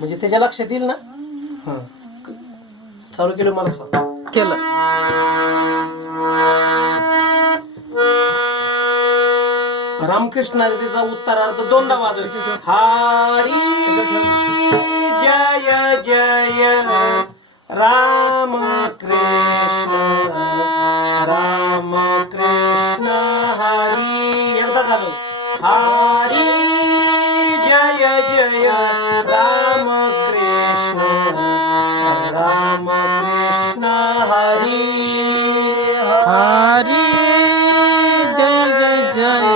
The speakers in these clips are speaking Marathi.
म्हणजे त्याच्या लक्षात येईल ना. हा चालू केलं मला सांग. केलं. रामकृष्ण तिचा उत्तरार्ध दोनदा वाजव. हरी जय जय राम कृष्ण राम कृष्ण हरी. एकदा झालं. हरी जय जय राम कृष्ण राम कृष्ण हरी. हरी जय जय जय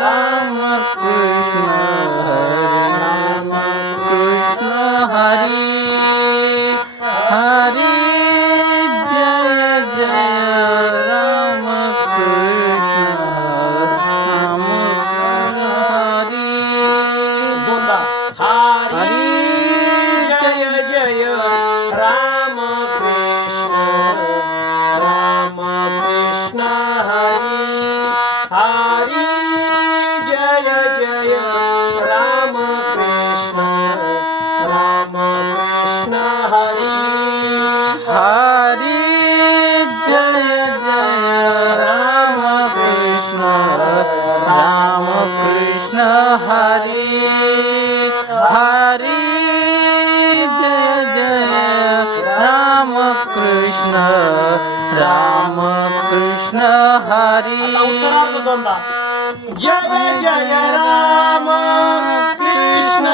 राम कृष्ण राम कृष्ण हरी. हरी जय जय राम कृष्ण राम हरी. दोनदा. हरी जय जय राम कृष्ण राम कृष्ण हरी. हरी जय जय राम कृष्ण राम कृष्ण हरी. हरी जय जय राम कृष्ण राम कृष्ण हरी. हरी जय जय राम कृष्ण राम कृष्ण हरी. आता उत्तरार्ध दोनदा. जय जय राम कृष्ण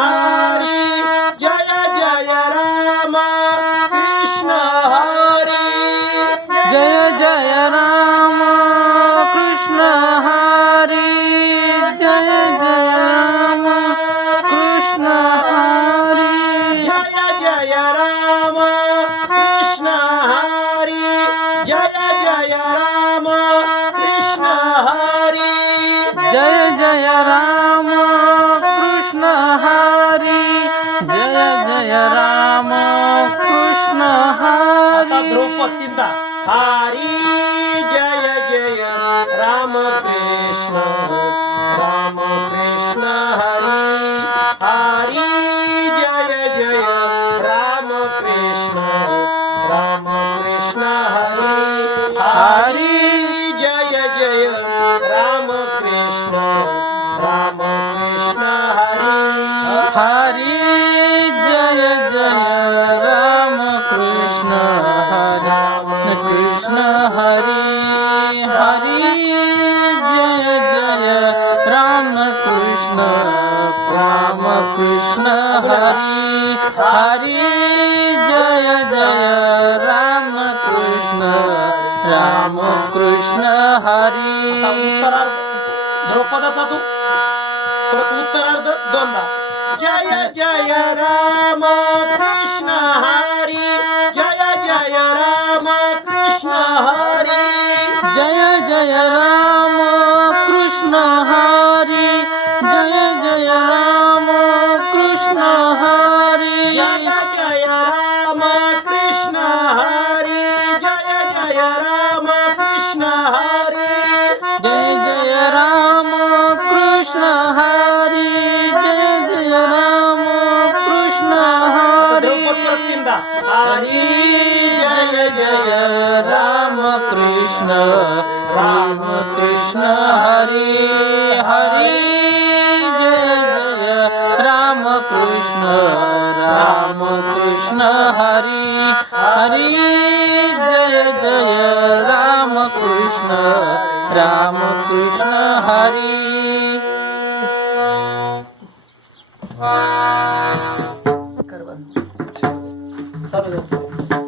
हरी. जय जय राम कृष्ण हरी. जय जय राम कृष्ण हरी. जय जय राम कृष्ण हरी. जय जय राम कृष्ण हरी. जय जय राम कृष्ण हरी. जय जय राम कृष्ण हरी. जय जय राम कृष्ण आता हरी. द्रौपद तीनदा. हरी जय जय राम कृष्ण राम कृष्ण हरी. हरी जय जय राम कृष्ण राम कृष्ण हरी. हरी जय जय राम कृष्ण राम कृष्ण हरी. हरी जय जय राम कृष्ण राम कृष्ण हरी. हरी जय जय राम कृष्ण राम कृष्ण हरी. हरी जय जय राम कृष्ण राम कृष्ण हरी. उत्तरार्ध द्रौपदाचा तू परत उत्तरार्ध दोनदा. जय जय राम कृष्ण हरी. जय जय राम कृष्ण हरी. जय जय राम कृष्ण हरी. जय जय राम कृष्ण हरी. जय जय राम कृष्ण हरी. जय जय राम कृष्ण हरी. जय जय राम कृष्ण हरी. जय जय राम कृष्ण हरी. द्रौपद परत तीनदा. हरी जय जय राम कृष्ण राम कृष्ण हरी. हरी जय जय राम कृष्ण राम कृष्ण हरी. हरी जय जय राम कृष्ण राम कृष्ण हरी. कर बंद. चालू दे.